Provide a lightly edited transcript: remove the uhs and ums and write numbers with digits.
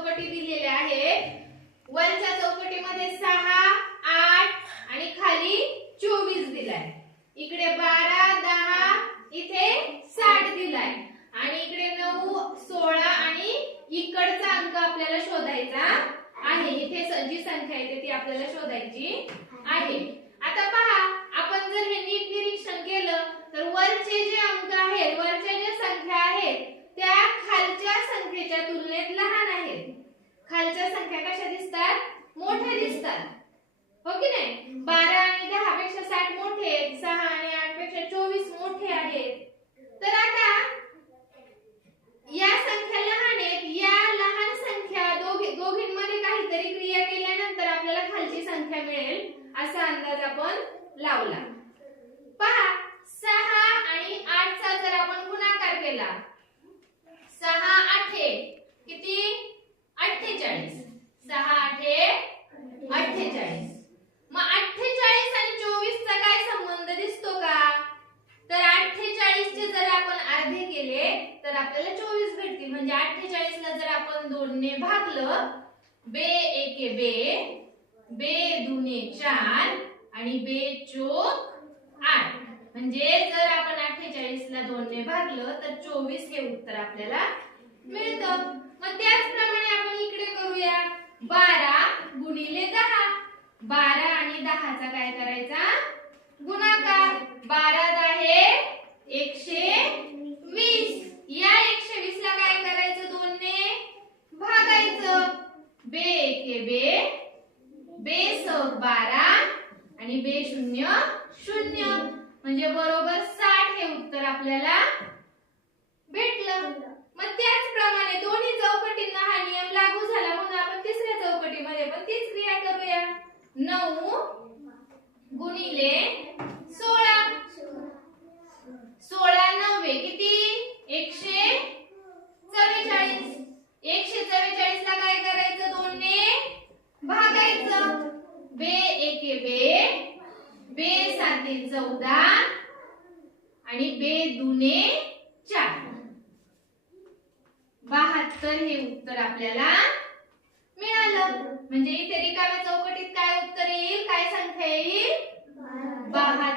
चौकटी दिलेल्या आहेत. वरच्या चौकटीमध्ये 6, 8 आणि खाली 24 दिलाय. इकडे 12, 10, इथे 60 दिलाय आणि इकडे 9, 16 आणि इकडचा अंक आपल्याला शोधायचा आहे. इथे जी संख्या येते ती आपल्याला शोधायची आहे. आता पहा, आपण जर हे नीट निरीक्षण केलं तर वरचे जे अंक आहेत, वरच्या ज्या संख्या आहेत त्या खालच्या संख्येच्या तुलनेत लहान आहेत. खालच्या संख्या कशा दिसतात? मोठ्या दिसतात, हो की नाही? 12 आणि 10 पेक्षा 60 मोठे आहेत, 6 आणि 8 पेक्षा 24 मोठे आहेत. तर आता या संख्या लहान आहेत. या लहान संख्या दोघींमध्ये काहीतरी क्रिया केल्यानंतर आपल्याला खालची संख्या मिळेल असा अंदाज आपण लावला. पहा, 6 आणि 8 चा जर आपण गुणाकार केला, 6 8 किती? 48. 6 8 48. मग 48 आणि 24 चा काय संबंध दिसतो का? तर 48 चे जर आपण अर्धे केले तर आपल्याला 24 भेटतील. म्हणजे 48 ला जर आपण 2 ने भागलं, बे एके बे, बे दुने 4 आणि बे चोक 8. म्हणजे जर आपण 48 ला 2 ने भागलं तर 24 हे उत्तर आपल्याला मिळतं. मग त्याचप्रमाणे आपण इकडे करूया. 12 गुणिले 10. 12 आणि 10 चा काय करायचा? गुणाकार. 12 10 120. या 120 ला काय करायचं? 2 ने भागायचं. बे एके बे, बे सक 12 आणि बे शून्य 0. म्हणजे बरोबर 60 हे उत्तर आपल्याला भेटलं. मग त्याचप्रमाणे दोन्ही चौकटींना हा नियम लागू झाला म्हणून आपण तिसऱ्या चौकटीमध्ये पण तीच क्रिया करूया. 9 गुणिले 16. 16 9 किती? 144. 144 ला काय करायचं? 2 ने भागायचं. बे एके बे, बे साते 14 आणि बे दुने 4. 72 हे उत्तर आपल्याला मिळालं. म्हणजे इथे रिकाम्या चौकटीत काय उत्तर येईल? काय संख्या येईल? 72.